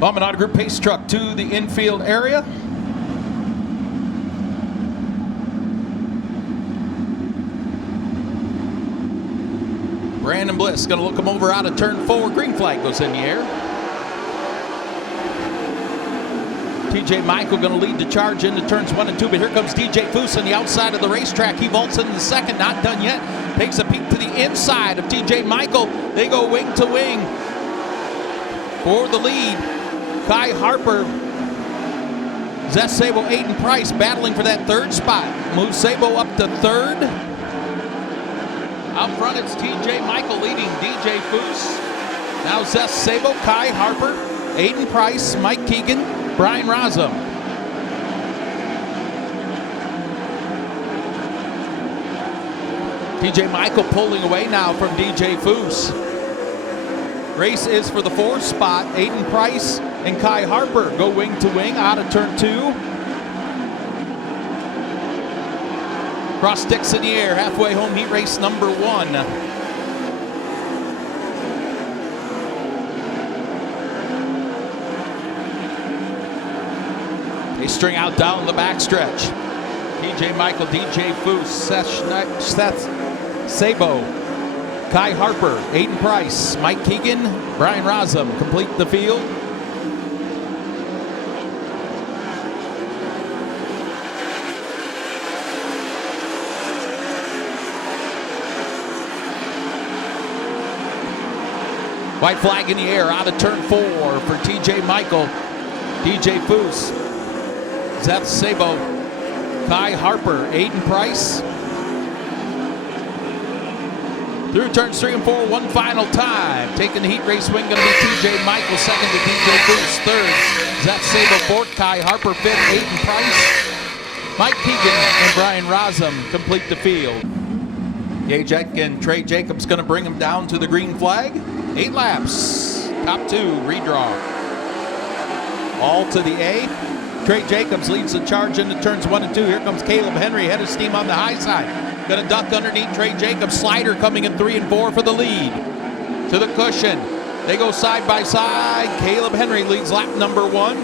Bumping Auto Group pace truck to the infield area. Brandon Bliss going to look him over out of turn 4. Green flag goes in the air. TJ Michael going to lead the charge into turns 1 and 2, but here comes DJ Foose on the outside of the racetrack. He vaults into the second, not done yet. Takes a peek to the inside of TJ Michael. They go wing to wing for the lead. Kai Harper, Zeth Sabo, Aiden Price battling for that third spot. Moves Sabo up to third. Out front, it's TJ Michael leading DJ Foose. Now Zeth Sabo, Kai Harper, Aiden Price, Mike Keegan, Brian Razum. TJ Michael pulling away now from DJ Foose. Race is for the 4th spot. Aiden Price and Kai Harper go wing to wing out of turn 2. Cross sticks in the air, halfway home heat race number 1. They string out down the backstretch. TJ Michael, DJ Foose, Seth Sabo, Kai Harper, Aiden Price, Mike Keegan, Brian Razum complete the field. White flag in the air out of turn 4 for TJ Michael, DJ Foose, Zeth Sabo, Kai Harper, Aiden Price. Through turns 3 and 4, one final time. Taking the heat race wing, going to be TJ Michael, second to DJ Foose, third. Zeth Sabo, fourth. Kai Harper, fifth. Aiden Price, Mike Keegan, and Brian Razum complete the field. Gage Etkin, Trey Jacobs going to bring him down to the green flag. 8 laps. Top 2, redraw. All to the A. Trey Jacobs leads the charge into turns 1 and 2. Here comes Caleb Henry, head of steam on the high side. Gonna duck underneath Trey Jacobs. Slider coming in 3 and 4 for the lead. To the cushion. They go side by side. Caleb Henry leads lap number 1.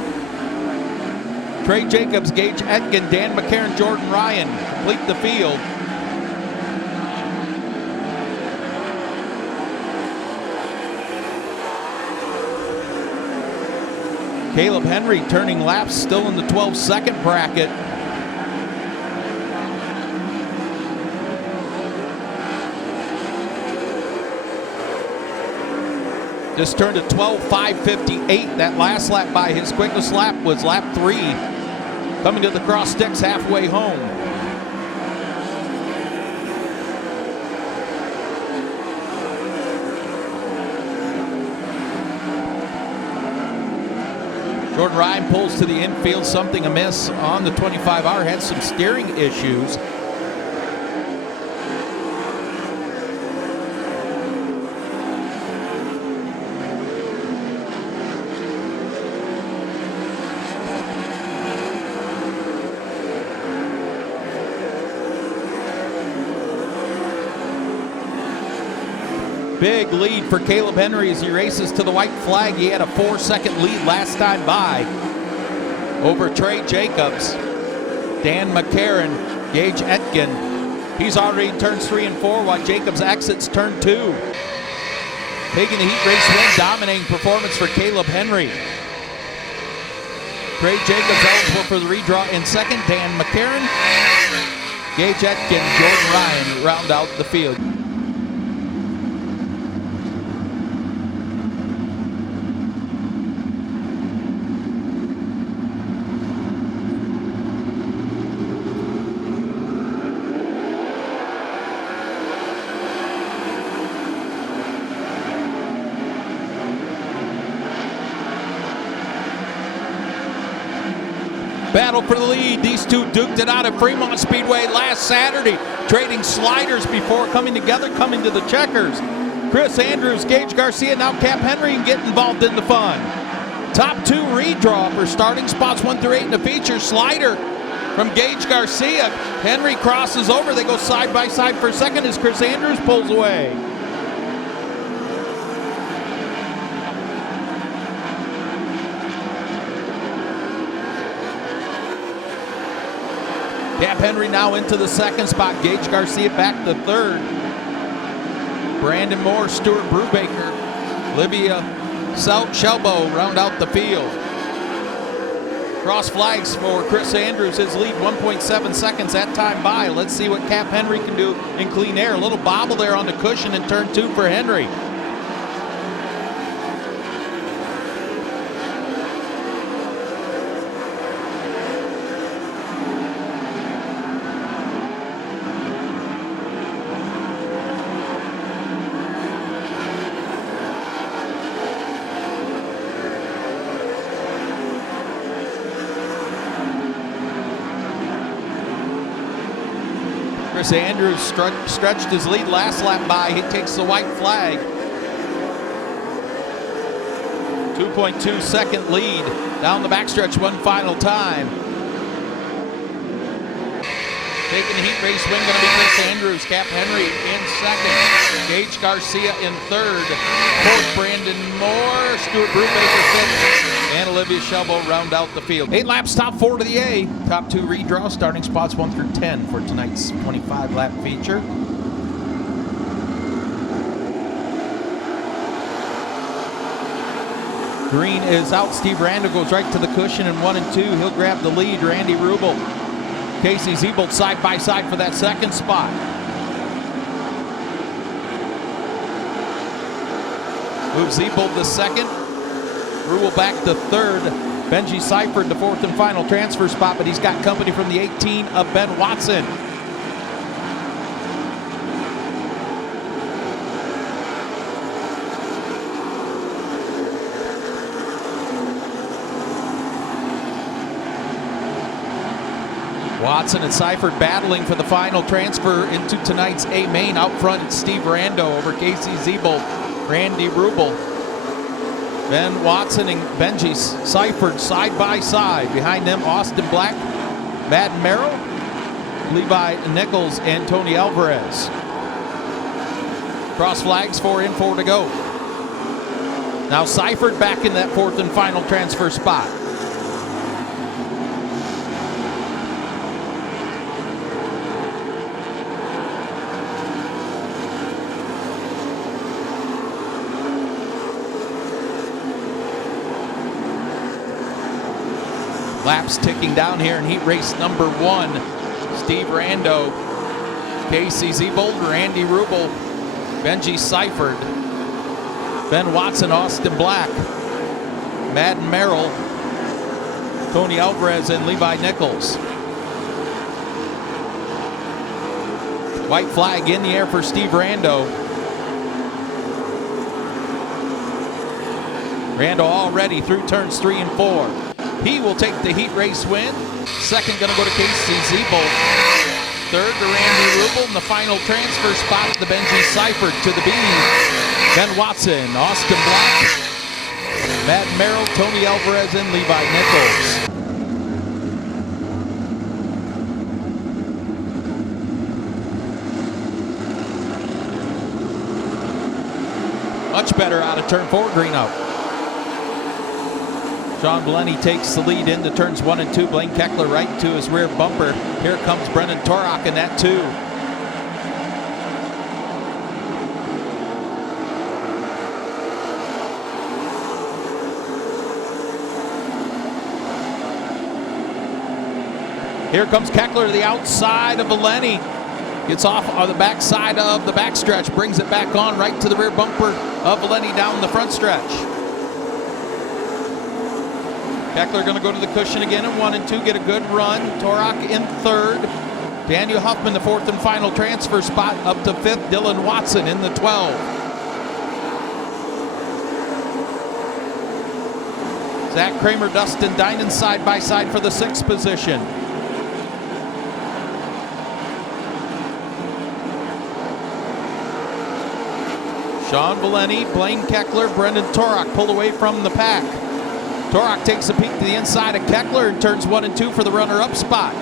Trey Jacobs, Gage Etkin, Dan McCarron, Jordan Ryan complete the field. Caleb Henry turning laps, still in the 12-second bracket. Just turned to 12:5:58. That last lap by his quickest lap was lap 3. Coming to the cross sticks halfway home. Jordan Ryan pulls to the infield, something amiss on the 25R, had some steering issues. Big lead for Caleb Henry as he races to the white flag. He had a 4-second lead last time by over Trey Jacobs. Dan McCarron, Gage Etkin. He's already in turns 3 and 4 while Jacobs exits turn 2. Taking the heat race win, dominating performance for Caleb Henry. Trey Jacobs eligible for the redraw in second. Dan McCarron, Gage Etkin, Jordan Ryan round out the field. Battle for the lead. These two duked it out at Fremont Speedway last Saturday, trading sliders before coming together, coming to the checkers. Chris Andrews, Gage Garcia, now Cap Henry get involved in the fun. Top 2 redraw for starting spots 1 through 8 in the feature. Slider from Gage Garcia. Henry crosses over. They go side by side for second as Chris Andrews pulls away. Cap Henry now into the second spot. Gage Garcia back to third. Brandon Moore, Stuart Brubaker, Olivia Shelbo round out the field. Cross flags for Chris Andrews. His lead 1.7 seconds that time by. Let's see what Cap Henry can do in clean air. A little bobble there on the cushion in turn 2 for Henry. Chris Andrews stretched his lead last lap by. He takes the white flag. 2.2 second lead down the backstretch one final time. Taking the heat race win going to be Chris Andrews. Cap Henry in second. Gage Garcia in third. Fourth, Brandon Moore. Stuart Brubaker fifth. And Olivia Shelbo round out the field. 8 laps, top 4 to the A. Top 2 redraw, starting spots 1 through 10 for tonight's 25-lap feature. Green is out. Steve Randall goes right to the cushion in 1 and 2. He'll grab the lead. Randy Rubel, Casey Zebold side by side for that second spot. Moves Zebold to second. Rubel back to third. Benji Seifert the fourth and final transfer spot, but he's got company from the 18 of Ben Watson. Watson and Seifert battling for the final transfer into tonight's A main. Out front, it's Steve Rando over Casey Zebold, Randy Rubel. Ben Watson and Benji Seifert side by side. Behind them, Austin Black, Matt Merrill, Levi Nichols, and Tony Alvarez. Cross flags, 4 in, 4 to go. Now Seifert back in that fourth and final transfer spot. Laps ticking down here in heat race number 1. Steve Rando, Casey Zebold, Randy Rubel, Benji Seifert, Ben Watson, Austin Black, Madden Merrill, Tony Alvarez, and Levi Nichols. White flag in the air for Steve Rando. Rando already through turns 3 and 4. He will take the heat race win. Second going to go to Casey Zebold. Third to Randy Rubel. And the final transfer spot to Benji Seifert to the B. Ben Watson, Austin Black, Matt Merrill, Tony Alvarez, and Levi Nichols. Much better out of turn 4, green out. Sean Blenny takes the lead into turns 1 and 2. Blaine Keckler right to his rear bumper. Here comes Brendan Torok in that 2. Here comes Keckler to the outside of Blenny. Gets off on the backside of the backstretch. Brings it back on right to the rear bumper of Blenny down the front stretch. Keckler going to go to the cushion again in 1 and 2, get a good run. Torok in third. Daniel Huffman, the fourth and final transfer spot, up to fifth. Dylan Watson in the 12. Zach Kramer, Dustin Dinan side by side for the 6th position. Sean Blenny, Blaine Keckler, Brendan Torok pulled away from the pack. Torok takes a peek to the inside of Keckler and turns 1 and 2 for the runner-up spot.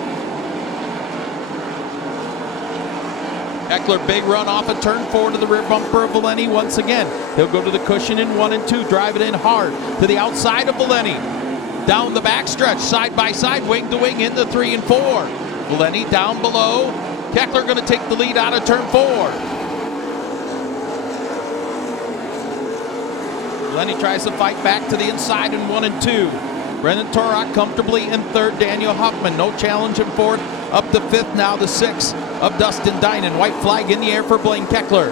Keckler, big run off of turn 4 to the rear bumper of Blenny once again. He'll go to the cushion in 1 and 2, drive it in hard to the outside of Blenny. Down the backstretch, side by side, wing to wing into 3 and 4. Valeni down below. Keckler going to take the lead out of turn 4. Valeni tries to fight back to the inside in 1 and 2. Brendan Torok comfortably in 3rd. Daniel Huffman, no challenge in 4th. Up to 5th now, the 6th of Dustin Dinan. White flag in the air for Blaine Keckler.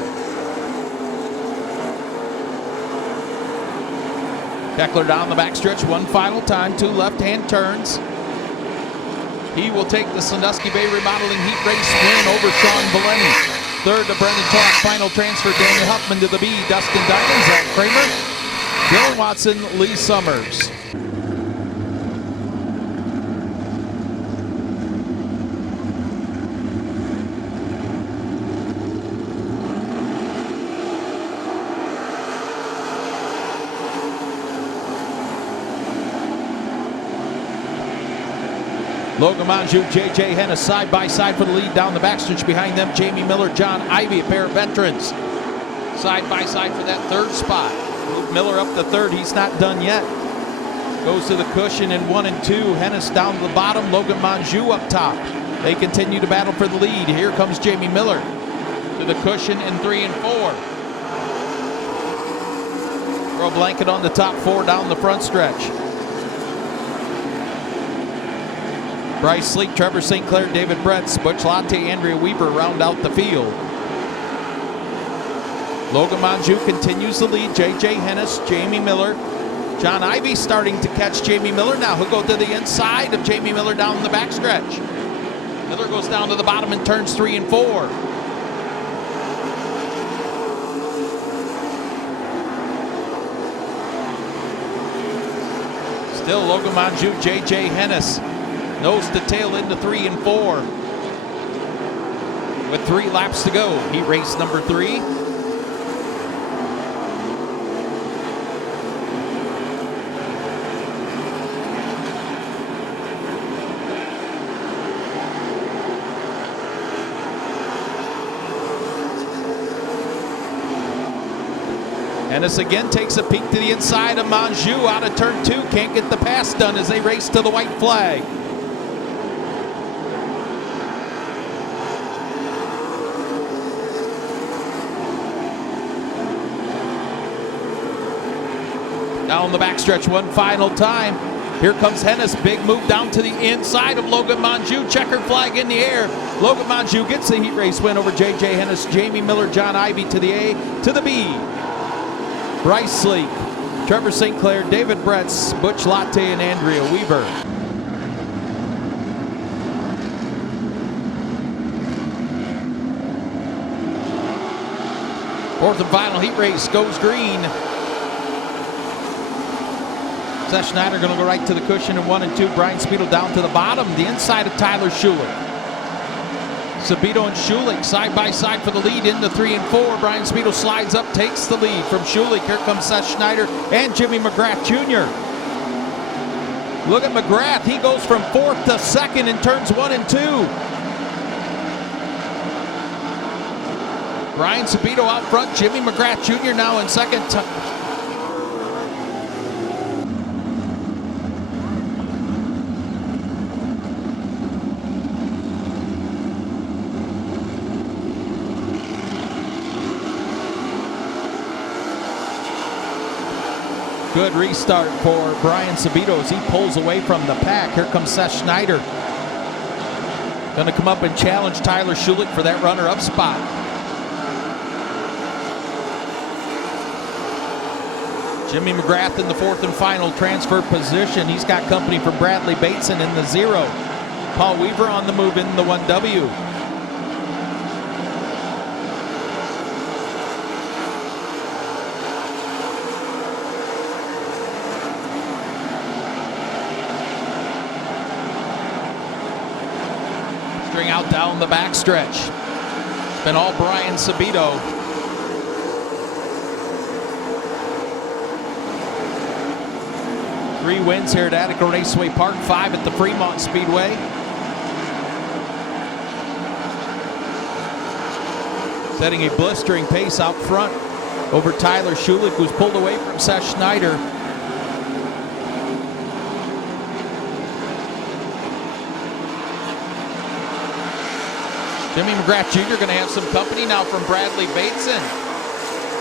Keckler down the backstretch one final time, 2 left-hand turns. He will take the Sandusky Bay Remodeling Heat Race win over Sean Valeni. 3rd to Brendan Torok, final transfer, Daniel Huffman to the B. Dustin Dinan, Zach Kramer, Dylan Watson, Lee Summers. Logan Monjou, J.J. Hennis side by side for the lead down the backstretch. Behind them, Jamie Miller, John Ivey, a pair of veterans. Side by side for that 3rd spot. Move Miller up to 3rd. He's not done yet. Goes to the cushion in 1 and 2. Hennis down to the bottom. Logan Monjou up top. They continue to battle for the lead. Here comes Jamie Miller to the cushion in 3 and 4. Throw a blanket on the top 4 down the front stretch. Bryce Sleek, Trevor St. Clair, David Bretz, Butch Latte, Andrea Weaver round out the field. Logan Monjou continues the lead. J.J. Hennis, Jamie Miller. John Ivey starting to catch Jamie Miller now. He'll go to the inside of Jamie Miller down the backstretch. Miller goes down to the bottom and turns 3 and 4. Still Logan Monjou, J.J. Hennis. Nose to tail into 3 and 4. With 3 laps to go. Heat race number 3. Hennis again takes a peek to the inside of Monjou out of turn 2. Can't get the pass done as they race to the white flag. Down the backstretch one final time. Here comes Hennis. Big move down to the inside of Logan Monjou. Checkered flag in the air. Logan Monjou gets the heat race win over J.J. Hennis, Jamie Miller, John Ivey to the A, to the B. Bryce Sleek, Trevor St. Clair, David Bretz, Butch Latte, and Andrea Weaver. Fourth and final heat race goes green. Seth Schneider going to go right to the cushion in 1 and 2. Brian Speedo down to the bottom, the inside of Tyler Schulich. Sabito and Schulich side by side for the lead into 3 and 4. Brian Speedo slides up, takes the lead from Schulich. Here comes Seth Schneider and Jimmy McGrath Jr. Look at McGrath. He goes from 4th to 2nd in turns 1 and 2. Brian Sabito out front. Jimmy McGrath Jr. now in 2nd. Good restart for Brian Sabito as he pulls away from the pack. Here comes Seth Schneider. Going to come up and challenge Tyler Schulich for that runner-up spot. Jimmy McGrath in the 4th and final transfer position. He's got company from Bradley Bateson in the 0. Paul Weaver on the move in the 1W. String out down the backstretch. It's been all Brian Sabito. Three wins here at Attica Raceway Park, 5 at the Fremont Speedway. Setting a blistering pace out front over Tyler Schulich, who's pulled away from Seth Schneider. Jimmy McGrath Jr. going to have some company now from Bradley Bateson.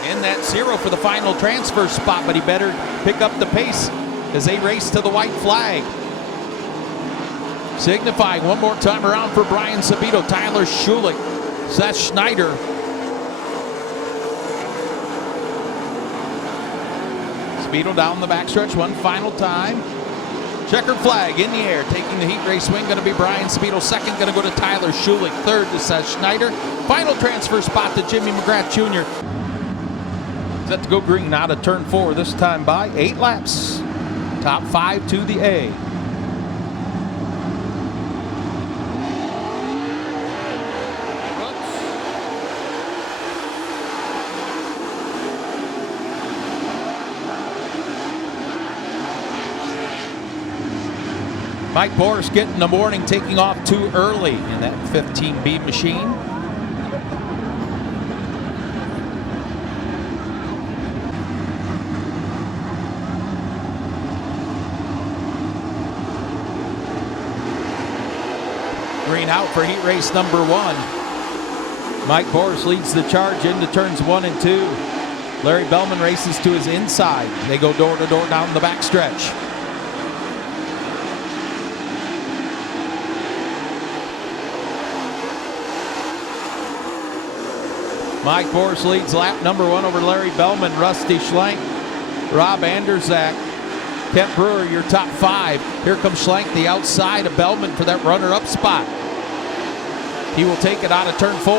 In that 0 for the final transfer spot, but he better pick up the pace as they race to the white flag. Signifying one more time around for Brian Sabito, Tyler Schulich, Seth Schneider. Sabito down the backstretch one final time. Checkered flag in the air, taking the heat race win, going to be Brian Sabito. Second, going to go to Tyler Schulich. Third to Seth Schneider. Final transfer spot to Jimmy McGrath Jr. Set to go green out of turn 4, this time by 8 laps. Top 5 to the A. Mike Boris getting the morning, taking off too early in that 15B machine. Green out for heat race number 1. Mike Boris leads the charge into turns 1 and 2. Larry Bellman races to his inside. They go door to door down the backstretch. Mike Boris leads lap number 1 over Larry Bellman, Rusty Schlenk, Rob Anderzak, Kent Brewer, your top 5. Here comes Schlenk, the outside of Bellman for that runner-up spot. He will take it out of turn 4.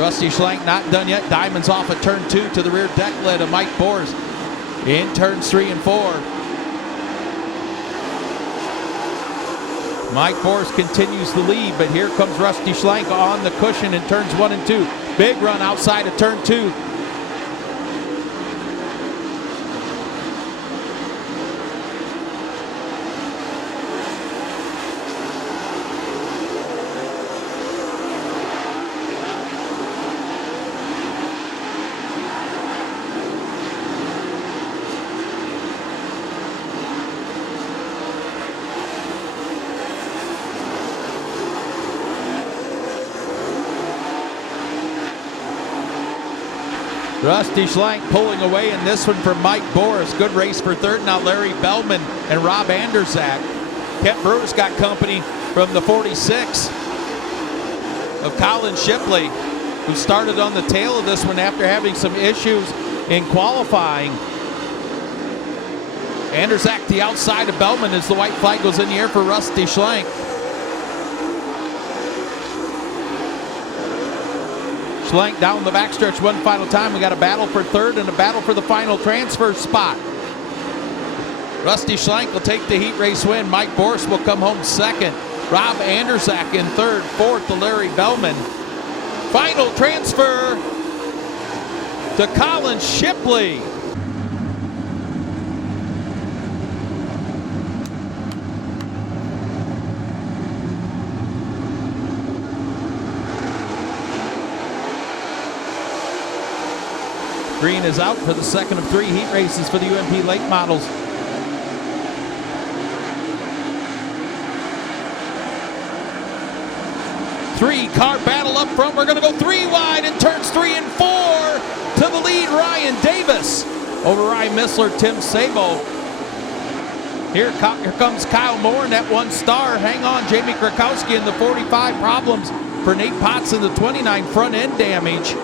Rusty Schlenk not done yet. Diamonds off of turn 2 to the rear deck lid of Mike Boris in turns 3 and 4. Mike Boris continues to lead, but here comes Rusty Schlenk on the cushion in turns 1 and 2. Big run outside of turn 2. Rusty Schlenk pulling away in this one from Mike Boris. Good race for third. Now Larry Bellman and Rob Anderzak. Kent Brewer's got company from the 46 of Colin Shipley, who started on the tail of this one after having some issues in qualifying. Anderzak the outside of Bellman as the white flag goes in the air for Rusty Schlenk. Schlenk down the backstretch one final time. We got a battle for third and a battle for the final transfer spot. Rusty Schlenk will take the heat race win. Mike Boris will come home second. Rob Anderzak in third. Fourth to Larry Bellman. Final transfer to Colin Shipley. Green is out for the second of 3 heat races for the UMP Late Models. Three-car battle up front. We're going to go 3 wide in turns 3 and 4 to the lead. Ryan Davis over Ryan Missler, Tim Sabo. Here comes Kyle Moore in that 1 star. Hang on, Jamie Krakowski in the 45. Problems for Nate Potts in the 29. Front end damage.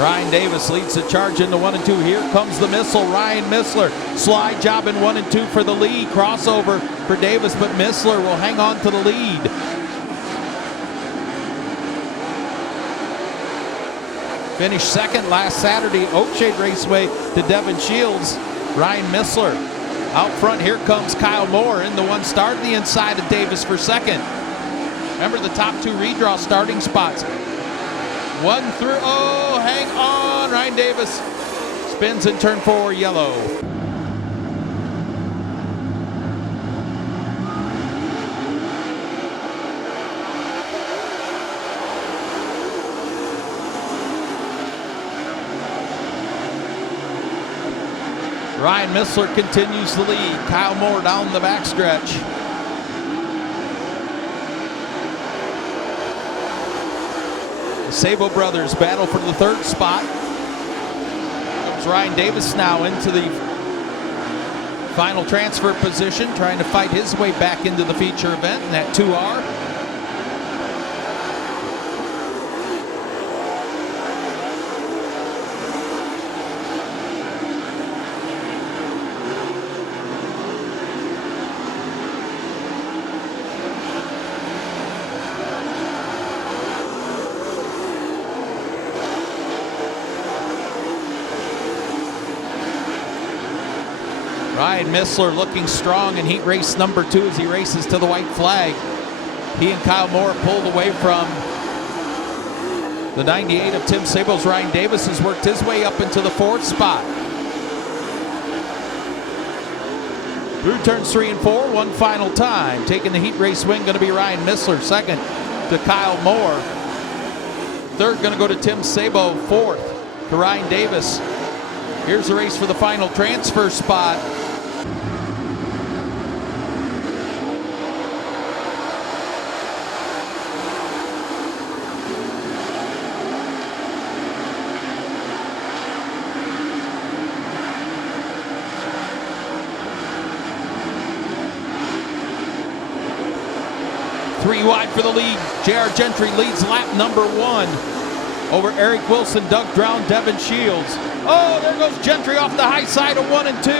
Ryan Davis leads the charge into 1 and 2. Here comes the missile, Ryan Missler. Slide job in 1 and 2 for the lead. Crossover for Davis, but Missler will hang on to the lead. Finished second last Saturday, Oakshade Raceway to Devin Shields. Ryan Missler. Out front, here comes Kyle Moore in the 1 star to the inside of Davis for second. Remember the top 2 redraw starting spots. 1 through, oh, hang on. Ryan Davis spins in turn 4, yellow. Ryan Missler continues the lead. Kyle Moore down the backstretch. The Sabo brothers battle for the third spot. Comes Ryan Davis now into the final transfer position, trying to fight his way back into the feature event in that 2R. Ryan Missler looking strong in heat race number 2 as he races to the white flag. He and Kyle Moore pulled away from the 98 of Tim Sabo's Ryan Davis has worked his way up into the 4th spot. Through turns 3 and 4, one final time. Taking the heat race win going to be Ryan Missler. Second to Kyle Moore. Third going to go to Tim Sabo. Fourth to Ryan Davis. Here's the race for the final transfer spot. Three wide for the lead. J.R. Gentry leads lap number 1 over Eric Wilson, Doug Drown, Devin Shields. Oh, there goes Gentry off the high side of 1 and 2.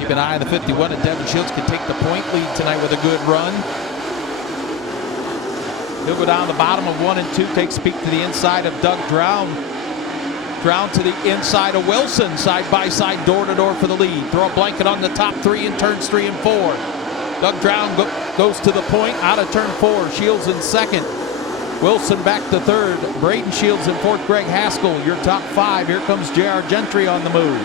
Keep an eye on the 51, and Devin Shields can take the point lead tonight with a good run. He'll go down the bottom of 1 and 2, takes a peek to the inside of Doug Drown. Drown to the inside of Wilson, side by side, door to door for the lead. Throw a blanket on the top 3 in turns 3 and 4. Doug Drown goes to the point out of turn 4. Shields in second. Wilson back to third. Braden Shields in fourth. Greg Haskell, your top 5. Here comes J.R. Gentry on the move.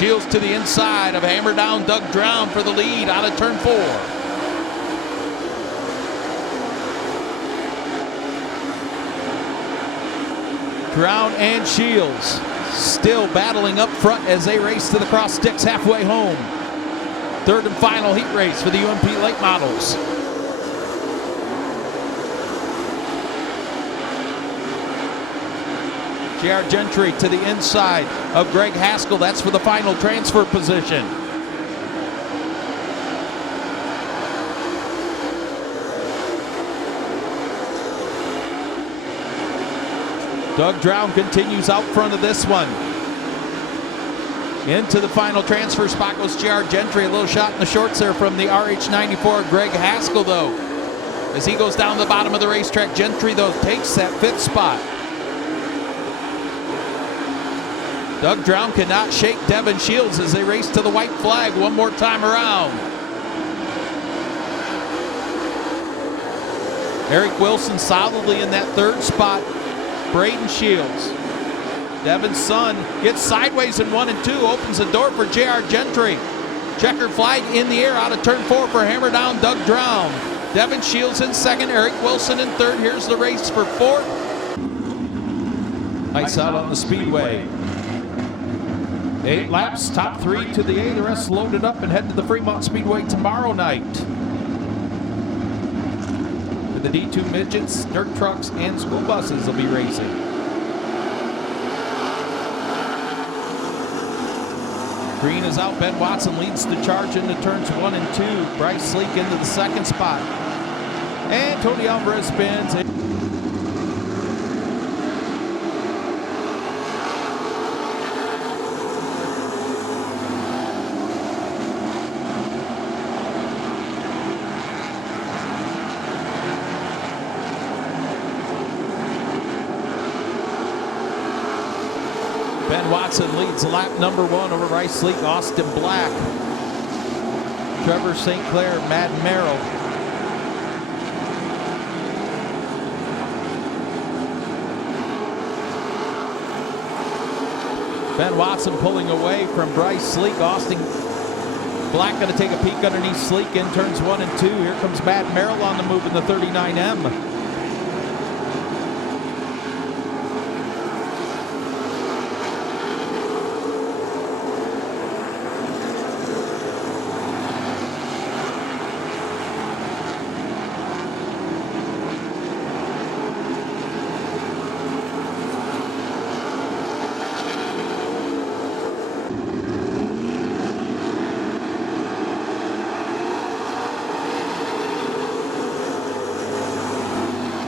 Shields to the inside of hammer down Doug Drown for the lead out of turn 4. Drown and Shields still battling up front as they race to the cross sticks halfway home. Third and final heat race for the UMP late models. J.R. Gentry to the inside of Greg Haskell. That's for the final transfer position. Doug Drown continues out front of this one. Into the final transfer spot goes J.R. Gentry. A little shot in the shorts there from the RH94 Greg Haskell, though. As he goes down the bottom of the racetrack, Gentry, though, takes that 5th spot. Doug Drown cannot shake Devin Shields as they race to the white flag one more time around. Eric Wilson solidly in that 3rd spot. Braden Shields. Devin's son gets sideways in 1 and 2, opens the door for J.R. Gentry. Checkered flag in the air out of turn 4 for hammer down Doug Drown. Devin Shields in second, Eric Wilson in third. Here's the race for 4th. Lights out on the speedway. 8 laps, top 3 to the A. The rest loaded up and head to the Fremont Speedway tomorrow night. The D2 midgets, dirt trucks, and school buses will be racing. Green is out. Ben Watson leads the charge into turns 1 and 2. Bryce Sleek into the 2nd spot. And Tony Alvarez spins. Ben Watson leads lap number 1 over Bryce Sleek, Austin Black, Trevor St. Clair, Matt Merrill. Ben Watson pulling away from Bryce Sleek. Austin Black going to take a peek underneath Sleek in turns 1 and 2. Here comes Matt Merrill on the move in the 39M.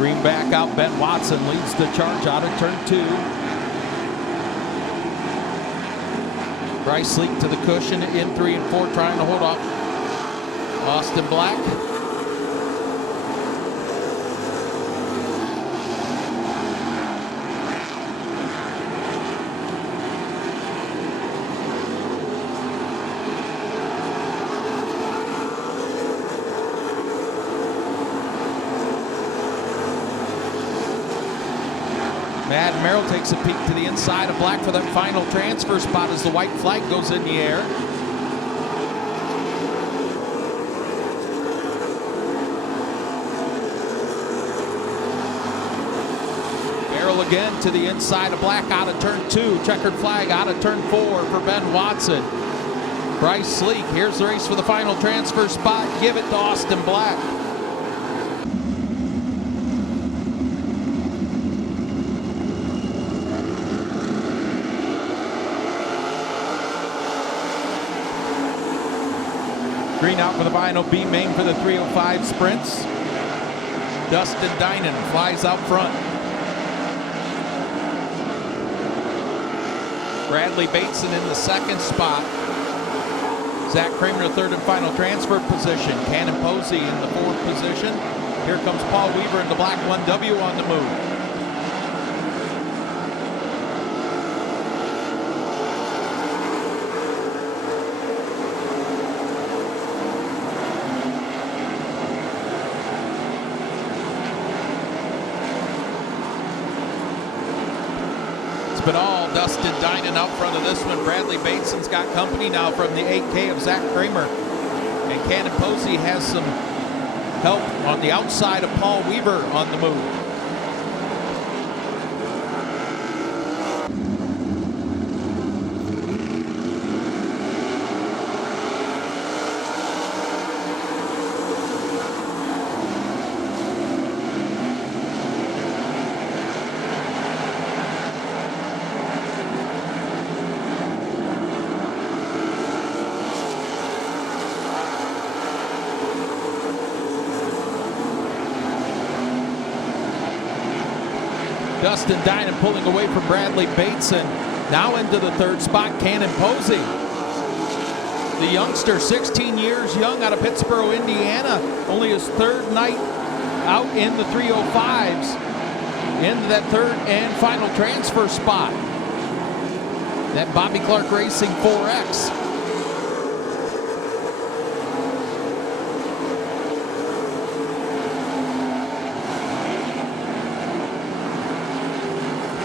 Green back out. Ben Watson leads the charge out of turn 2. Bryce Leak to the cushion in 3 and 4, trying to hold off Austin Black. Mad Merrill takes a peek to the inside of Black for that final transfer spot as the white flag goes in the air. Merrill again to the inside of Black out of turn 2. Checkered flag out of turn 4 for Ben Watson. Bryce Sleek, here's the race for the final transfer spot. Give it to Austin Black. Green out for the final B main for the 305 sprints. Dustin Dinan flies out front. Bradley Bateson in the second spot. Zach Kramer, third and final transfer position. Cannon Posey in the fourth position. Here comes Paul Weaver in the black 1W on the move. But all Dustin Dinan out front of this one. Bradley Bateson's got company now from the 8K of Zach Kramer. And Cannon Posey has some help on the outside of Paul Weaver on the move. Dustin Dinan pulling away from Bradley Bateson. Now into the third spot, Cannon Posey. The youngster, 16 years young, out of Pittsburgh, Indiana. Only his third night out in the 305s. Into that third and final transfer spot. That Bobby Clark Racing 4X.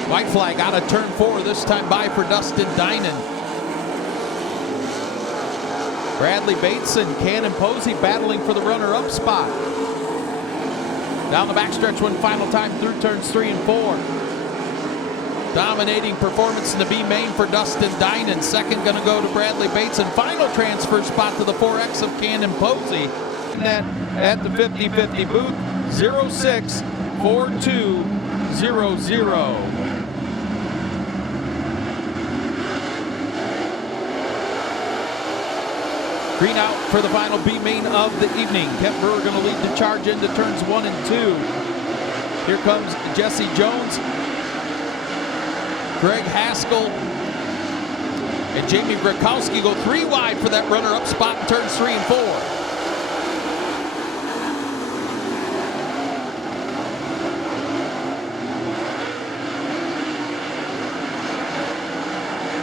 White flag out of turn 4, this time by for Dustin Dinan. Bradley Bateson, Cannon Posey battling for the runner-up spot. Down the backstretch one final time through turns 3 and 4. Dominating performance in the B main for Dustin Dinan. Second going to go to Bradley Bateson. Final transfer spot to the 4X of Cannon Posey. At the 50-50 booth, 064200. Green out for the final B main of the evening. Kent Brewer going to lead the charge into turns 1 and 2. Here comes Jesse Jones, Greg Haskell, and Jamie Grakowski go 3 wide for that runner-up spot in turns 3 and 4.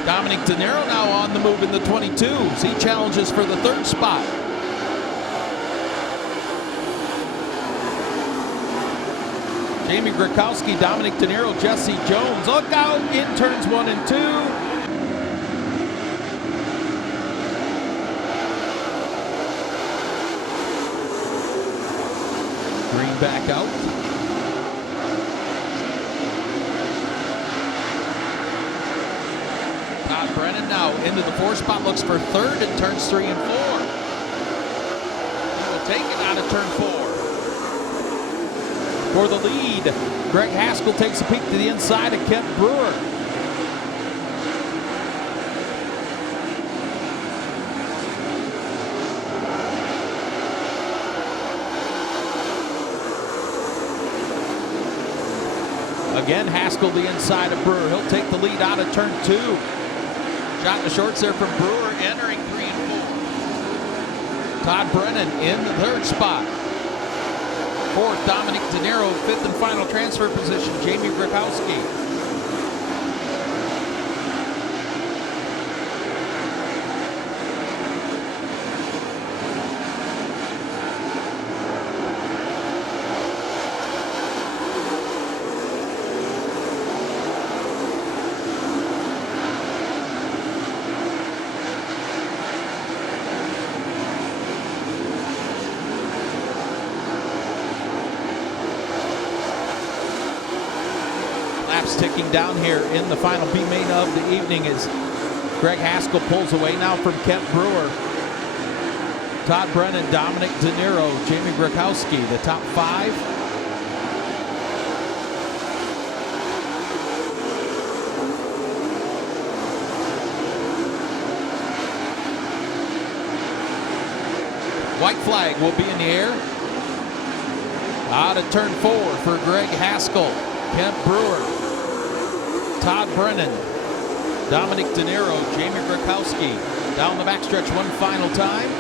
Dominic De Niro now on the move in the 22s. He challenges for the third spot. Jamie Grakowski, Dominic De Niro, Jesse Jones. Look out in turns 1 and 2. Green back out. Brennan now into the 4 spot, looks for third in turns 3 and 4. He will take it out of turn 4. For the lead, Greg Haskell takes a peek to the inside of Kent Brewer. Again, Haskell the inside of Brewer. He'll take the lead out of turn 2. Shot in the shorts there from Brewer, entering 3 and 4. Todd Brennan in the third spot. Fourth, Dominic De Niro. Fifth and final transfer position, Jamie Grakowski. Ticking down here in the final B main of the evening as Greg Haskell pulls away now from Kent Brewer. Todd Brennan, Dominic De Niro, Jamie Grakowski, the top 5. White flag will be in the air. Out of turn 4 for Greg Haskell, Kent Brewer, Todd Brennan, Dominic De Niro, Jamie Grakowski. Down the backstretch one final time.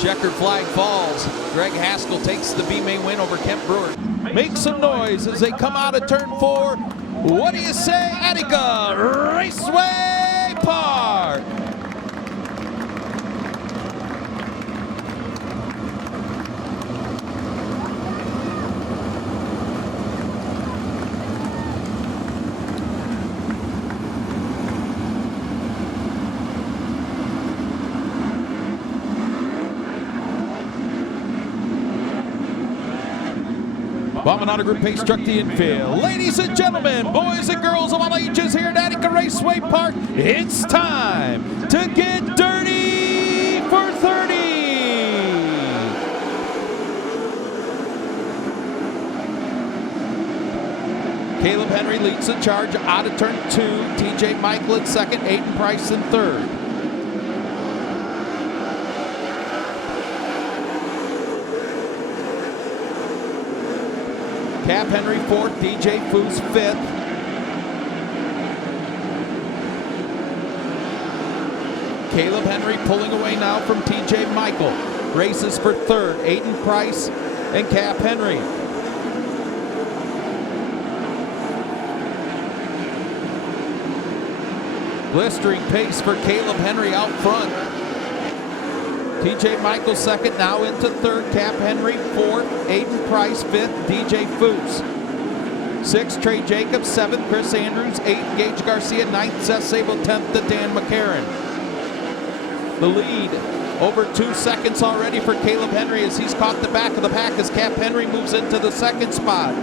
Checkered flag falls. Greg Haskell takes the B-main win over Kent Brewer. Make some noise as they come out of turn 4. What do you say, Attica Raceway Park? Bombing out of group pace, struck the infield. Ladies and gentlemen, boys and girls of all ages here at Attica Raceway Park, it's time to get dirty for 30. Caleb Henry leads the charge out of turn 2. TJ Michael in second, Aiden Price in third. Cap Henry fourth, DJ Foose fifth. Caleb Henry pulling away now from TJ Michael. Races for third, Aiden Price and Cap Henry. Blistering pace for Caleb Henry out front. TJ Michael second, now into third. Cap Henry fourth, Aiden Price fifth, DJ Foose. Sixth, Trey Jacobs. Seventh, Chris Andrews. Eighth, Gage Garcia. Ninth, Seth Sable. 10th to Dan McCarron. The lead over 2 seconds already for Caleb Henry as he's caught the back of the pack as Cap Henry moves into the second spot.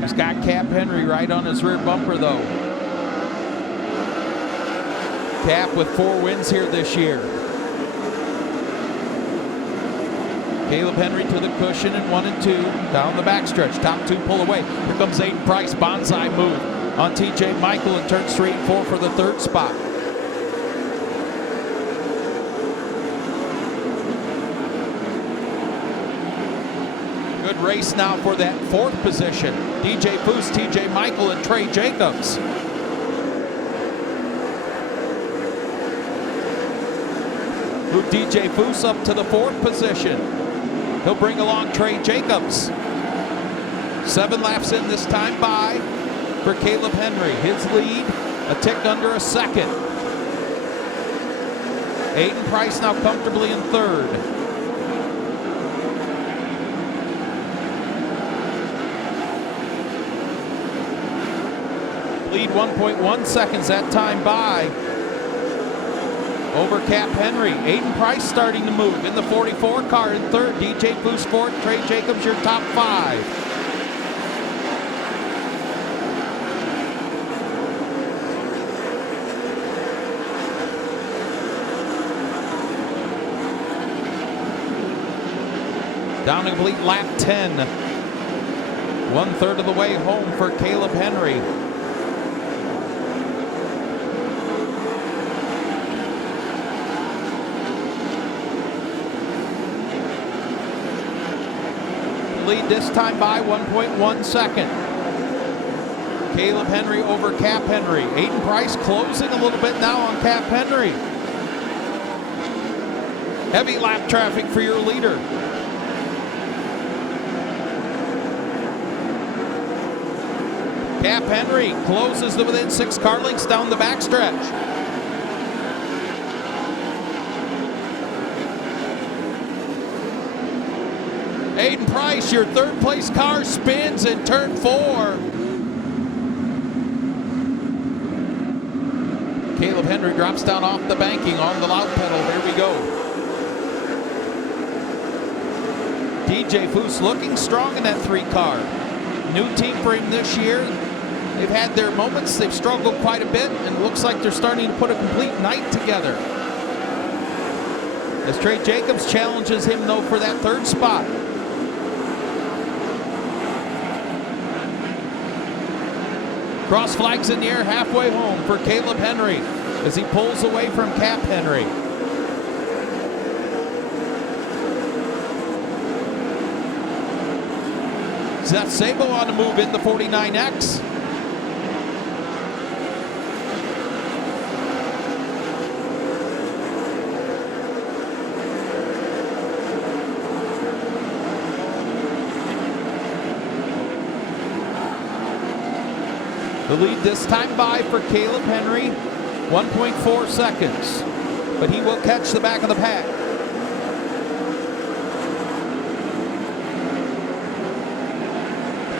He's got Cap Henry right on his rear bumper though. Cap with 4 wins here this year. Caleb Henry to the cushion in 1 and 2. Down the backstretch. Top 2 pull away. Here comes Aiden Price. Bonsai move on TJ Michael and turns 3 and 4 for the third spot. Good race now for that fourth position. DJ Foose, TJ Michael, and Trey Jacobs. Move DJ Foose up to the fourth position. He'll bring along Trey Jacobs. 7 laps in this time by for Caleb Henry. His lead a tick under a second. Aiden Price now comfortably in third. Lead 1.1 seconds that time by over Cap Henry. Aiden Price starting to move in the 44 car in third. DJ Foose fourth. Trey Jacobs your top 5. Down to complete lap 10. 1/3 of the way home for Caleb Henry. lead this time by 1.1 second. Caleb Henry over Cap Henry. Aiden Price closing a little bit now on Cap Henry. Heavy lap traffic for your leader. Cap Henry closes to within 6 car lengths down the backstretch. Aiden Price, your third place car spins in turn 4. Caleb Henry drops down off the banking on the loud pedal. Here we go. DJ Foose looking strong in that 3 car. New team for him this year. They've had their moments. They've struggled quite a bit, and it looks like they're starting to put a complete night together. As Trey Jacobs challenges him, though, for that 3rd spot. Cross flags in the air halfway home for Caleb Henry as he pulls away from Cap Henry. Seth Sabo on the move in the 49X. The lead this time by for Caleb Henry, 1.4 seconds. But he will catch the back of the pack.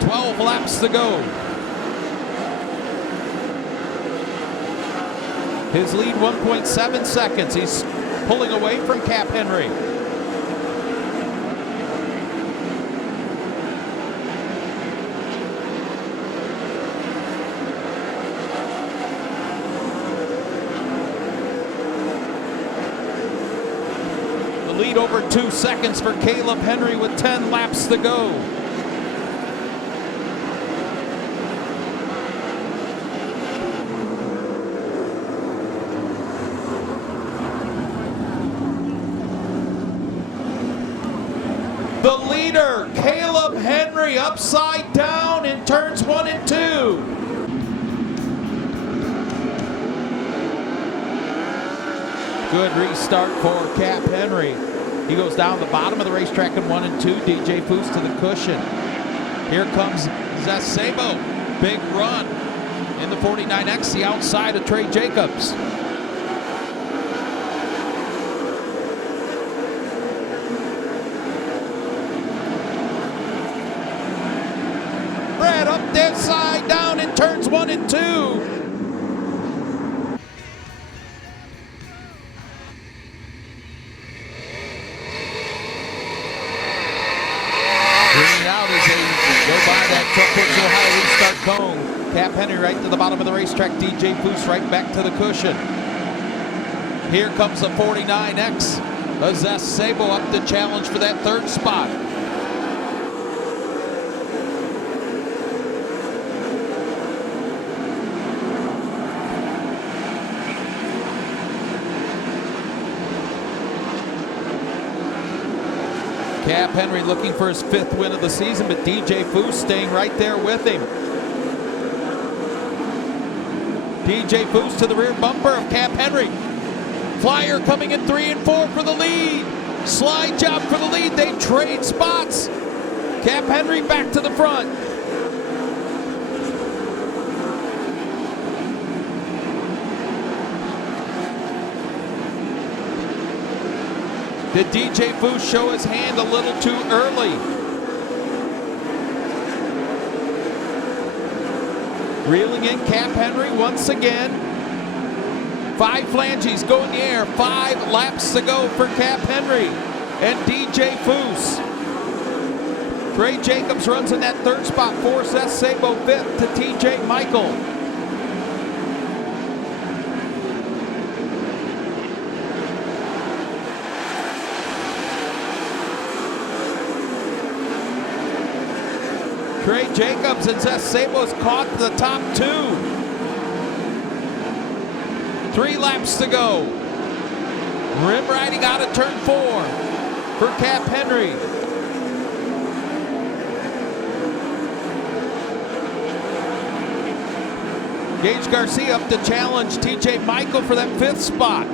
"12 laps to go." His lead 1.7 seconds. He's pulling away from Cap Henry. Lead over 2 seconds for Caleb Henry with 10 laps to go. The leader, Caleb Henry, upside down in turns 1 and 2. Good restart for Cap Henry. He goes down the bottom of the racetrack in 1 and 2. DJ Foose to the cushion. Here comes Seth Sabo. Big run in the 49X, the outside of Trey Jacobs. Brad up that side down in turns 1 and 2. Cone. Cap Henry right to the bottom of the racetrack. DJ Foose right back to the cushion. Here comes the 49X. Seth Sabo up the challenge for that 3rd spot. Cap Henry looking for his 5th win of the season, but DJ Foose staying right there with him. DJ Foose to the rear bumper of Cap Henry. Flyer coming in 3 and 4 for the lead. Slide job for the lead. They trade spots. Cap Henry back to the front. Did DJ Foose show his hand a little too early? Reeling in Cap Henry once again. 5 flanges go in the air. 5 laps to go for Cap Henry and DJ Foose. Trey Jacobs runs in that 3rd spot for Seth Sabo, 5th to TJ Michael. Trey Jacobs and Seth Sabo's caught the top 2. 3 laps to go. Rim riding out of turn 4 for Cap Henry. Gage Garcia up to challenge TJ Michael for that 5th spot.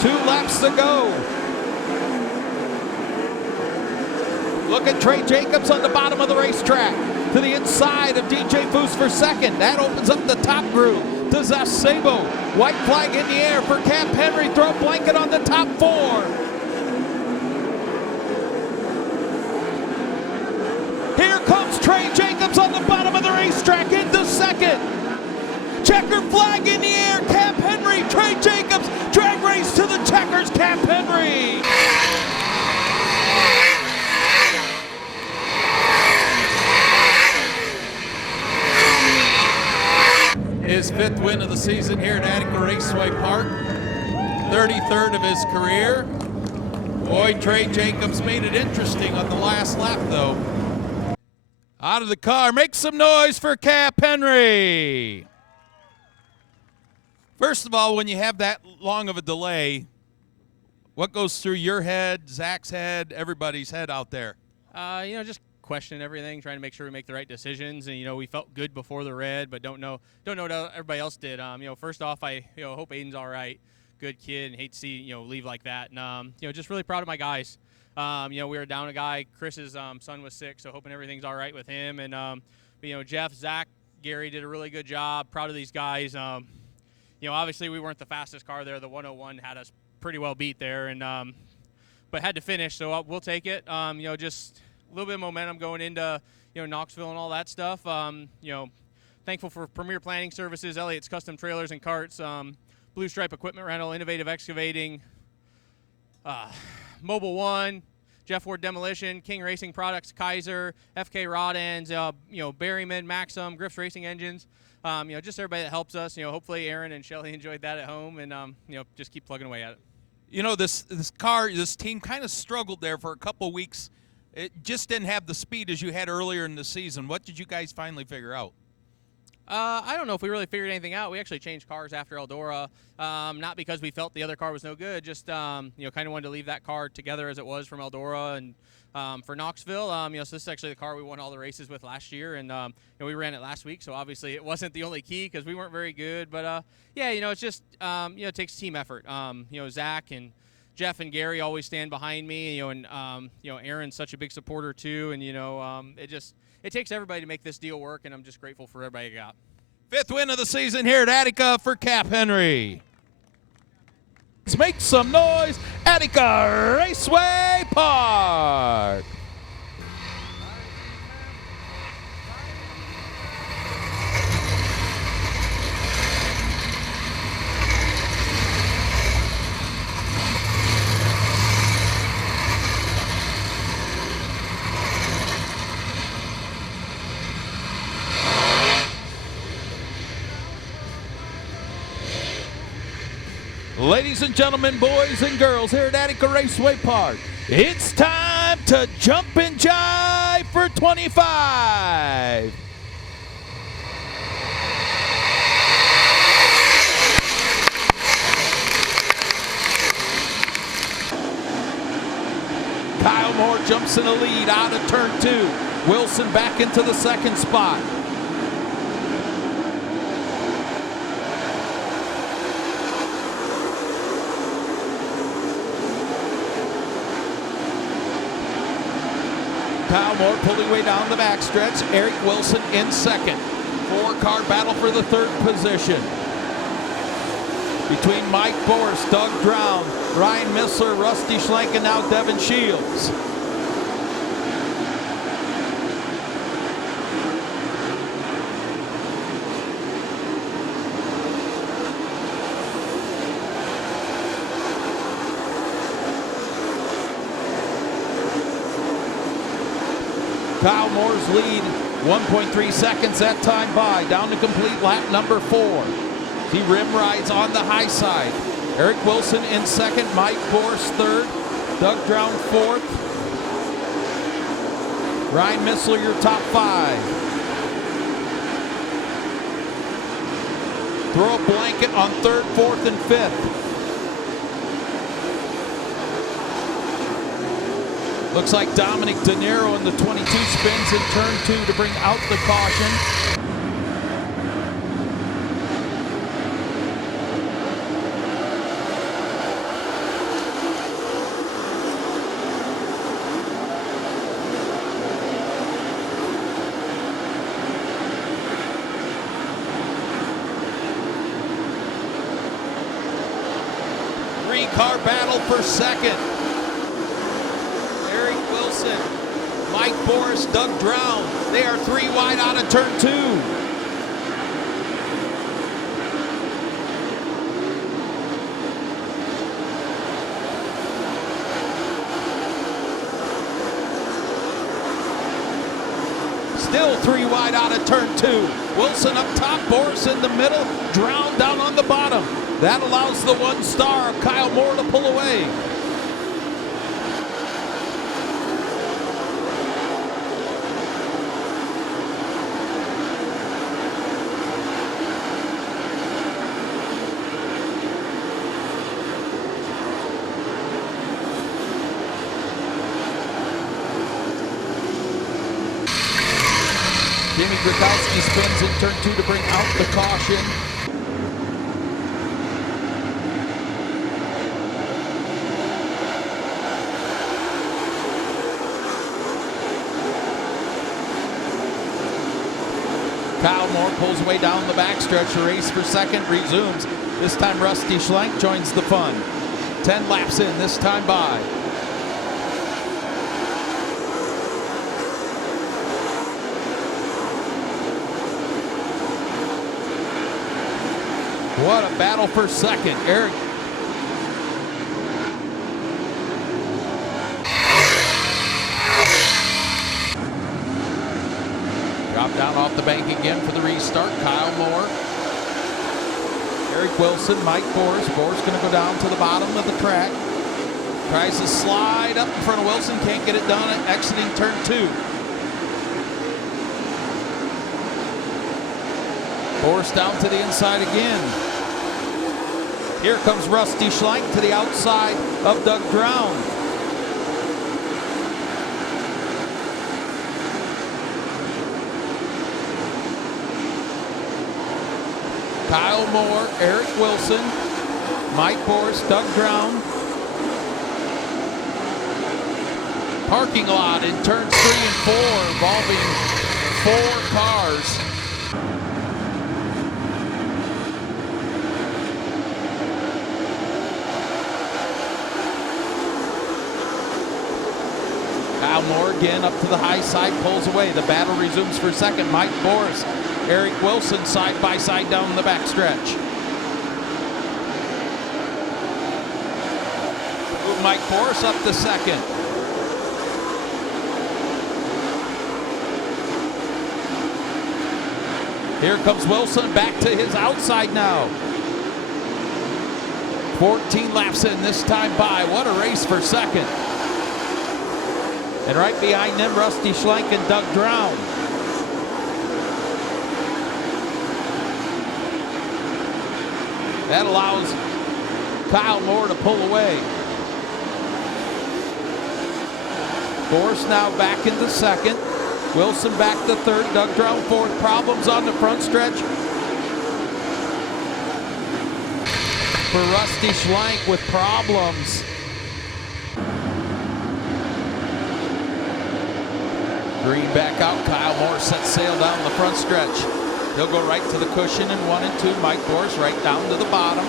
2 laps to go. Look at Trey Jacobs on the bottom of the racetrack. To the inside of DJ Foose for 2nd. That opens up the top group to Zef Sabo. White flag in the air for Cap Henry. Throw a blanket on the top 4. Here comes Trey Jacobs on the bottom of the racetrack into 2nd. Checker flag in the air. Cap Henry, Trey Jacobs. Drag race to the checkers. Cap Henry. His 5th win of the season here at Attica Raceway Park. 33rd of his career. Boy, Trey Jacobs made it interesting on the last lap, though. Out of the car, make some noise for Cap Henry. First of all, when you have that long of a delay, what goes through your head, Zach's head, everybody's head out there? Just questioning everything, trying to make sure we make the right decisions. And, we felt good before the red, but don't know what everybody else did. First off, I hope Aiden's all right. Good kid, and hate to see, leave like that. And, just really proud of my guys. We were down a guy. Chris's son was sick, so hoping everything's all right with him. And, Jeff, Zach, Gary did a really good job. Proud of these guys. Obviously we weren't the fastest car there. The 101 had us pretty well beat there, and but had to finish, so we'll take it. Just a little bit of momentum going into, Knoxville and all that stuff. Thankful for Premier Planning Services, Elliott's Custom Trailers and Carts, Blue Stripe Equipment Rental, Innovative Excavating, Mobile One, Jeff Ward Demolition, King Racing Products, Kaiser, FK Rod Ends, Berryman, Maxim, Griff's Racing Engines. Just everybody that helps us. Hopefully Aaron and Shelly enjoyed that at home, and just keep plugging away at it. This team kind of struggled there for a couple weeks. It just didn't have the speed as you had earlier in the season. What did you guys finally figure out? I don't know if we really figured anything out. We actually changed cars after Eldora, not because we felt the other car was no good, just kind of wanted to leave that car together as it was from Eldora and for Knoxville. So this is actually the car we won all the races with last year, and we ran it last week, so obviously it wasn't the only key because we weren't very good. But it's just it takes team effort. Zach and Jeff and Gary always stand behind me, and Aaron's such a big supporter too, and it takes everybody to make this deal work, and I'm just grateful for everybody I got. 5th win of the season here at Attica for Cap Henry. Let's make some noise, Attica Raceway Park. Ladies and gentlemen, boys and girls, here at Attica Raceway Park, it's time to jump and jive for 25. Kyle Moore jumps in the lead out of turn 2. Wilson back into the 2nd spot. Kyle Moore pulling way down the backstretch. Eric Wilson in 2nd. 4-car battle for the 3rd position. Between Mike Boris, Doug Drown, Ryan Missler, Rusty Schlenk, and now Devin Shields. Kyle Moore's lead, 1.3 seconds that time by, down to complete lap number 4. He rim rides on the high side. Eric Wilson in 2nd, Mike Boris 3rd, Doug Drown 4th. Ryan Missler, your top 5. Throw a blanket on 3rd, 4th, and 5th. Looks like Dominic De Niro in the 22 spins in turn 2 to bring out the caution. Three-car battle for second. Eric Wilson, Mike Boris, Doug Drown. They are 3 wide out of turn 2. Still 3 wide out of turn 2. Wilson up top, Boris in the middle, Drown down on the bottom. That allows the 1 star, Kyle Moore, to pull away. Jimmy Grakowski spins in turn 2 to bring out the caution. Kyle Moore pulls away down the backstretch. The race for second resumes. This time Rusty Schlenk joins the fun. 10 laps in, this time by. What a battle for second. Eric. Drop down off the bank again for the restart. Kyle Moore. Eric Wilson, Mike Boris. Boris going to go down to the bottom of the track. Tries to slide up in front of Wilson. Can't get it done. Exiting turn 2. Boris down to the inside again. Here comes Rusty Schlenk to the outside of Doug Drown. Kyle Moore, Eric Wilson, Mike Boris, Doug Drown. Parking lot in turns 3 and 4 involving 4 cars. Kyle Moore again up to the high side, pulls away. The battle resumes for second. Mike Boris, Eric Wilson side by side down the backstretch. Mike Boris up to second. Here comes Wilson back to his outside now. 14 laps in, this time by. What a race for second. And right behind them, Rusty Schlenk and Doug Drown. That allows Kyle Moore to pull away. Boris now back into second. Wilson back to third. Doug Drown fourth. Problems on the front stretch for Rusty Schlenk with problems. Green back out. Kyle Moore sets sail down the front stretch. He'll go right to the cushion in 1 and 2. Mike Boris right down to the bottom.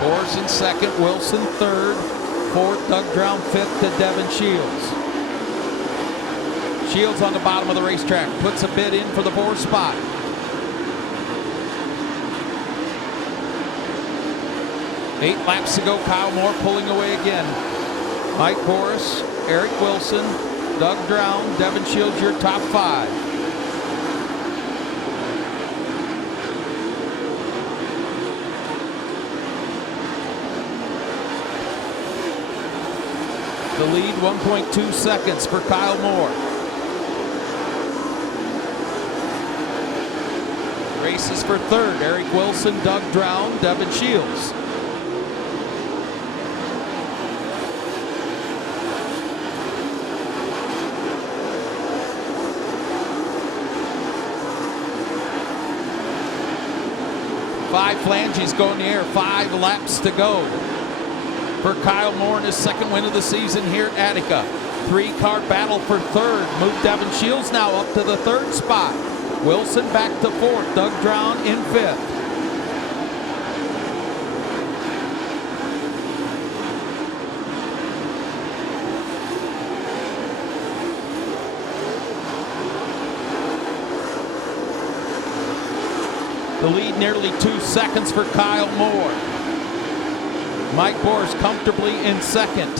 Boris in second, Wilson third, fourth, Doug Drown fifth to Devin Shields. Shields on the bottom of the racetrack, puts a bid in for the 4th spot. Eight laps to go, Kyle Moore pulling away again. Mike Boris, Eric Wilson, Doug Drown, Devin Shields, your top 5. The lead, 1.2 seconds for Kyle Moore. Races for third. Eric Wilson, Doug Drown, Devin Shields. Five flanges go in the air, 5 laps to go for Kyle Moore in his second win of the season here at Attica. 3-car battle for third. Moved Devin Shields now up to the third spot. Wilson back to fourth. Doug Drown in fifth. The lead nearly 2 seconds for Kyle Moore. Mike Boers comfortably in second.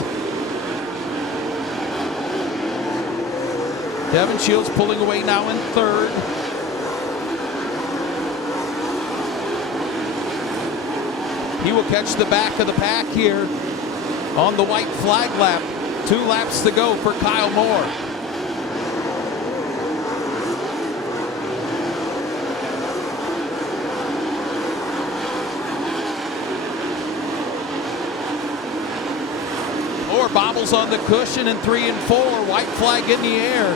Devin Shields pulling away now in third. He will catch the back of the pack here on the white flag lap. 2 laps to go for Kyle Moore. Moore bobbles on the cushion in 3 and 4. White flag in the air.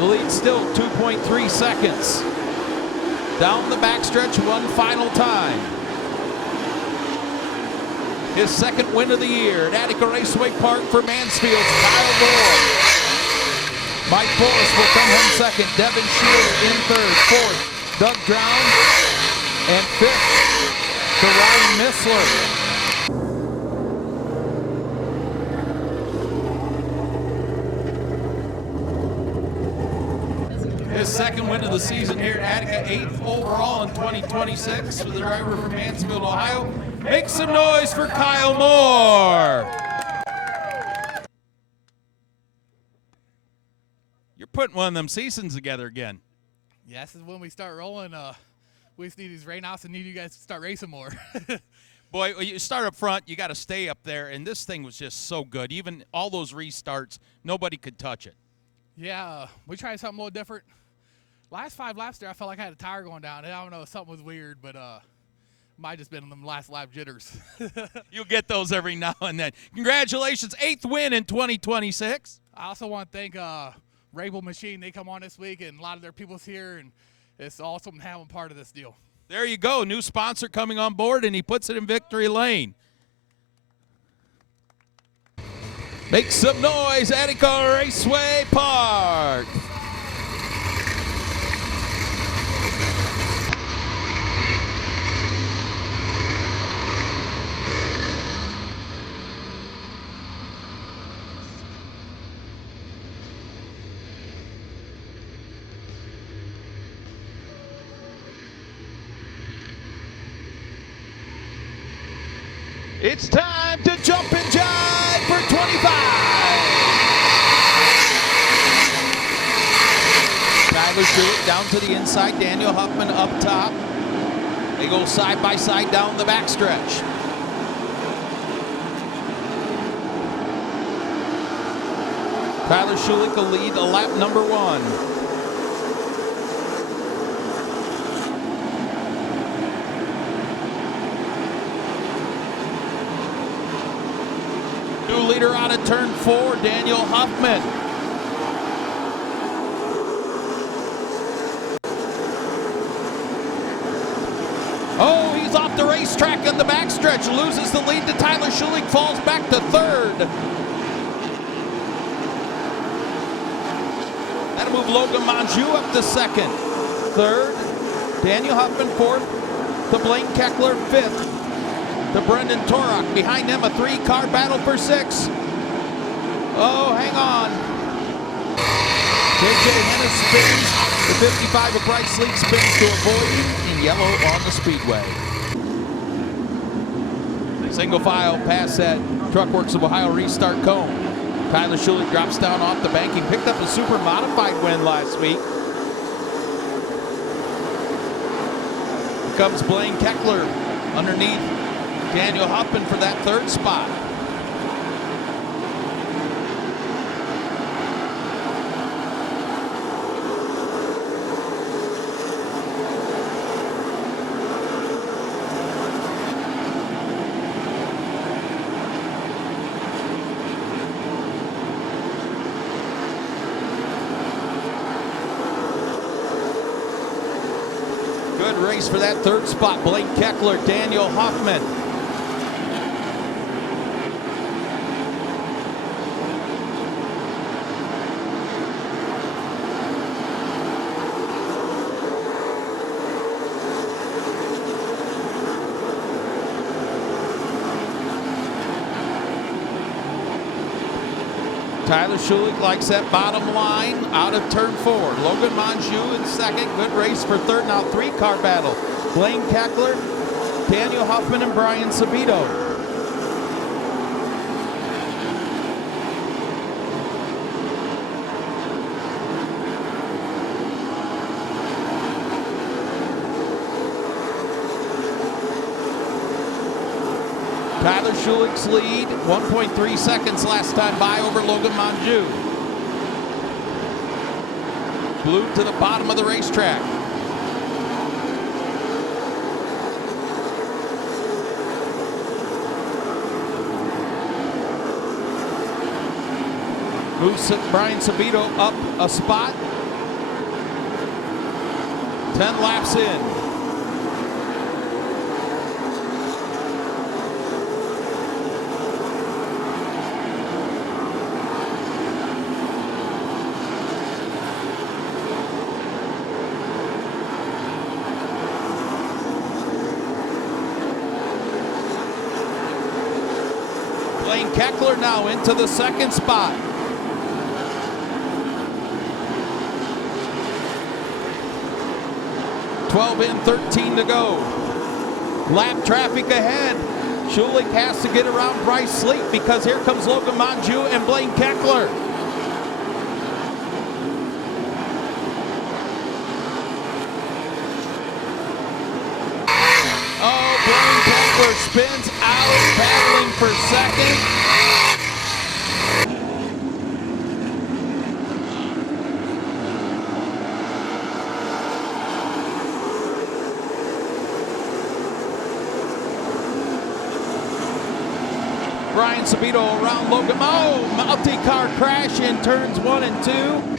The lead still 2.3 seconds. Down the backstretch one final time. His second win of the year at Attica Raceway Park for Mansfield, Kyle Moore. Mike Boers will come home second. Devin Shields in third. Fourth, Doug Drown. And fifth to Ryan Missler. His second win of the season here at Attica, 8th overall in 2026 for the driver from Mansfield, Ohio. Make some noise for Kyle Moore. You're putting one of them seasons together again. Yeah, this is when we start rolling. We just need these rainouts and need you guys to start racing more. Boy, you start up front, you got to stay up there, and this thing was just so good. Even all those restarts, nobody could touch it. Yeah, we tried something a little different. Last 5 laps there, I felt like I had a tire going down. I don't know, something was weird, but might have just been them last lap jitters. You'll get those every now and then. Congratulations, 8th win in 2026. I also want to thank Rabel Machine. They come on this week, and a lot of their people's here, and it's awesome to have them part of this deal. There you go, new sponsor coming on board, and he puts it in victory lane. Make some noise, Attica Raceway Park. It's time to jump and jive for 25. Tyler Stewart down to the inside. Daniel Huffman up top. They go side by side down the backstretch. Tyler Schulich will lead lap number 1. New leader out of turn 4, Daniel Huffman. Oh, he's off the racetrack on the backstretch. Loses the lead to Tyler Schulich, falls back to third. That'll move Logan Monjou up to second. Third, Daniel Huffman fourth, to Blaine Keckler fifth. To Brendan Torok. Behind them, a 3-car battle for 6. Oh, hang on. JJ Hennis spins. The 55 of Bryce League spins to avoid in yellow on the speedway. Single file past that Truckworks of Ohio restart cone. Tyler Schulich drops down off the banking. Picked up a super modified win last week. Here comes Blaine Keckler underneath Daniel Huffman for that 3rd spot. Good race for that third spot. Blake Keckler, Daniel Huffman. Tyler Schulich likes that bottom line out of turn 4. Logan Monjou in second. Good race for third. Now 3-car battle. Blaine Keckler, Daniel Huffman, and Brian Sabito. Tyler Schulich's lead, 1.3 seconds last time by over Logan Monjou. Glued to the bottom of the racetrack. Moves Brian Sabito up a spot. 10 laps in. Blaine Keckler now into the second spot. $12 in, 13 to go. Lap traffic ahead. Schulich has to get around Bryce Sleep because here comes Logan Monjou and Blaine Keckler. Oh, Blaine Keckler spins out, battling for second. Brian Sabito around Logan. Oh, multi-car crash in turns 1 and 2.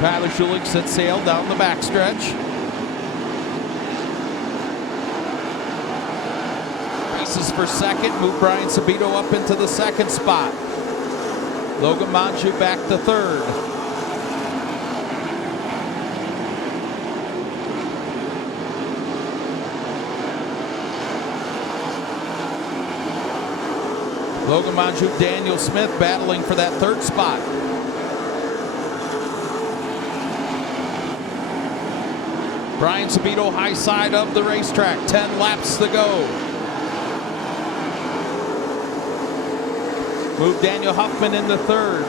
Tyler Schulich sets sail down the backstretch. Races for second, move Brian Sabito up into the second spot. Logan Monjou back to third. Logan Monjou, Daniel Smith battling for that third spot. Brian Sabito high side of the racetrack, 10 laps to go. Move Daniel Huffman into third.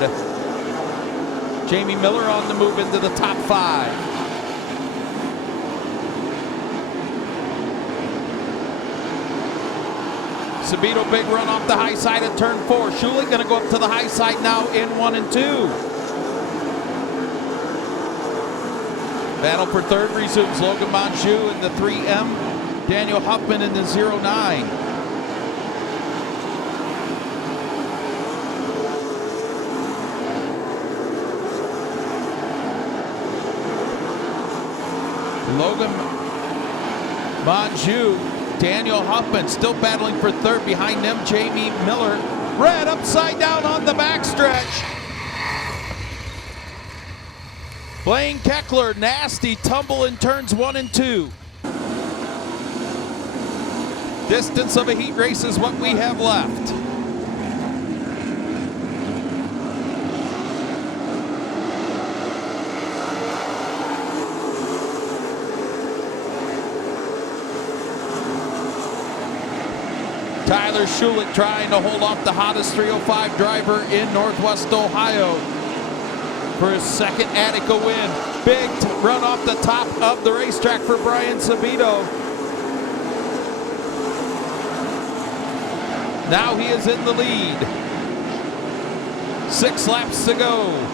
Jamie Miller on the move into the top 5. Sabito big run off the high side at turn 4. Schulich gonna go up to the high side now in 1 and 2. Battle for third resumes. Logan Monjou in the 3M. Daniel Huffman in the 09. Logan Monjou, Daniel Huffman still battling for third. Behind them, Jamie Miller. Red upside down on the backstretch. Blaine Keckler, nasty tumble in turns 1 and 2. Distance of a heat race is what we have left. Tyler Schulich trying to hold off the hottest 305 driver in Northwest Ohio for his second Attica win. Big run off the top of the racetrack for Brian Sabito. Now he is in the lead. 6 laps to go.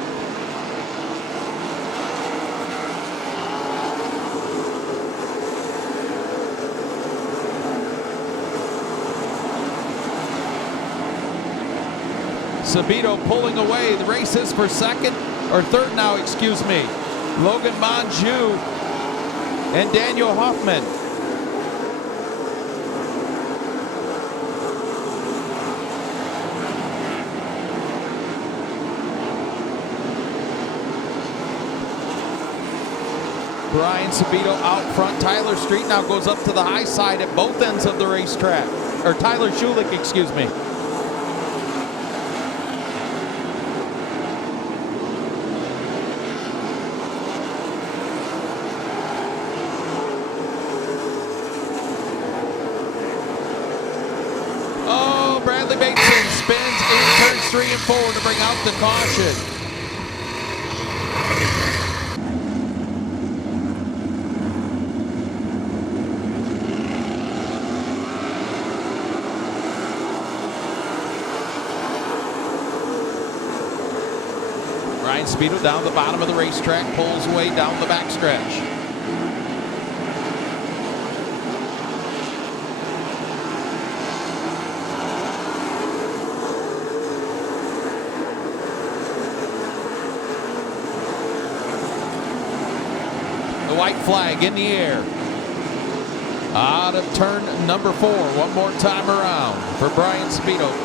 Sabito pulling away. The race is for second, or third now, excuse me. Logan Monjou and Daniel Hoffman. Brian Sabito out front. Tyler Street now goes up to the high side at both ends of the racetrack. Or Tyler Schulich, excuse me. Oh, Bradley Bateson spins in turns 3 and 4 to bring out the caution. Brian Sabito down the bottom of the racetrack, pulls away down the backstretch. The white flag in the air. Out of turn number 4, one more time around for Brian Sabito.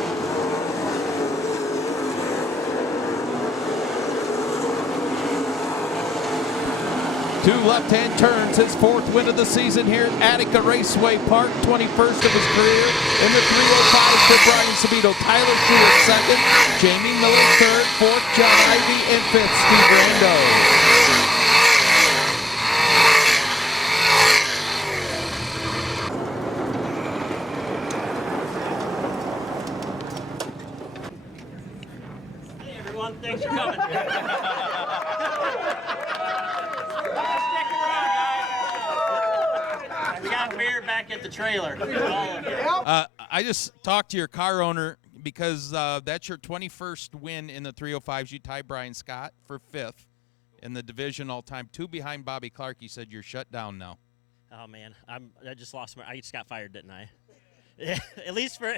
2 left-hand turns, his 4th win of the season here at Attica Raceway Park, 21st of his career. In the 305 for Brian Sabito. Tyler Schulich second, Jamie Miller third, 4th John Ivey, and 5th Steve Rando. Hey everyone, thanks for coming. We got beer back at the trailer. I just talked to your car owner because that's your 21st win in the 305s. You tied Brian Scott for 5th in the division all time. 2 behind Bobby Clark. He said you're shut down now. Oh man, I just lost my. I just got fired, didn't I? Yeah, at least for.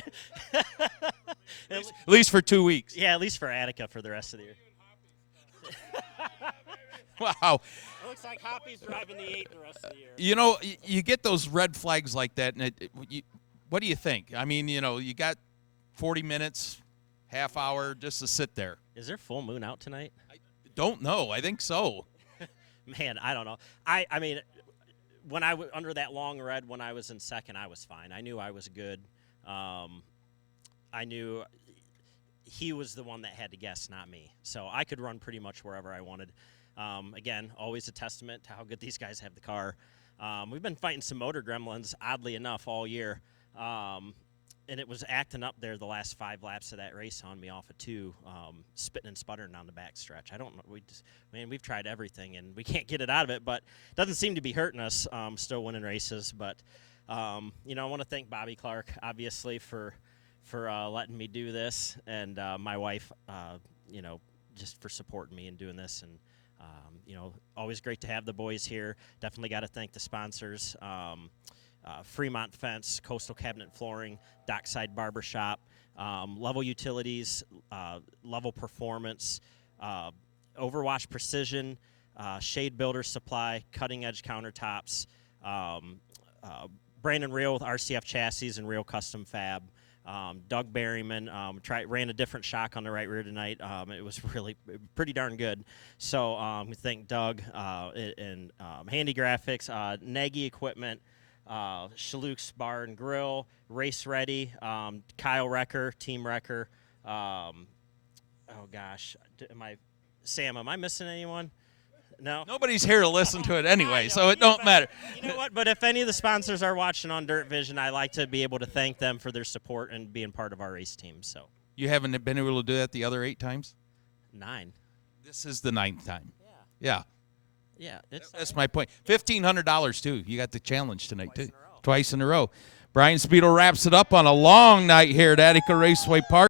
At least for 2 weeks. Yeah, at least for Attica for the rest of the year. Wow. It looks like Hoppy's driving the 8 the rest of the year. You know, you get those red flags like that, and what do you think? I mean, you got 40 minutes, half hour just to sit there. Is there full moon out tonight? I don't know. I think so. Man, I don't know. I mean, when I was under that long red when I was in second, I was fine. I knew I was good. I knew he was the one that had to guess, not me. So I could run pretty much wherever I wanted. Again, always a testament to how good these guys have the car. We've been fighting some motor gremlins, oddly enough, all year. And it was acting up there the last 5 laps of that race on me off of 2, spitting and sputtering on the back stretch. I don't know. We've tried everything, and we can't get it out of it, but it doesn't seem to be hurting us. Still winning races. But, I want to thank Bobby Clark, obviously, for letting me do this, and my wife, just for supporting me and doing this. And, always great to have the boys here. Definitely got to thank the sponsors. Fremont Fence, Coastal Cabinet Flooring, Dockside Barbershop, Level Utilities, Level Performance, Overwatch Precision, Shade Builder Supply, Cutting Edge Countertops, Brandon Real with RCF Chassis and Real Custom Fab, Doug Berryman ran a different shock on the right rear tonight. It was really pretty darn good. So we thank Doug and Handy Graphics, Nagy Equipment, Chaluk's Bar and Grill, Race Ready, Kyle Recker, Team Recker. Oh gosh, Sam? Am I missing anyone? No. Nobody's here to listen to it anyway, so it don't matter. You know what? But if any of the sponsors are watching on Dirt Vision, I like to be able to thank them for their support and being part of our race team. So You haven't been able to do that the other 8 times? 9. This is the 9th time. Yeah. Yeah. Yeah. That's my point. $1,500 too. You got the challenge tonight too. Twice in a row. Brian Sabito wraps it up on a long night here at Attica Raceway Park.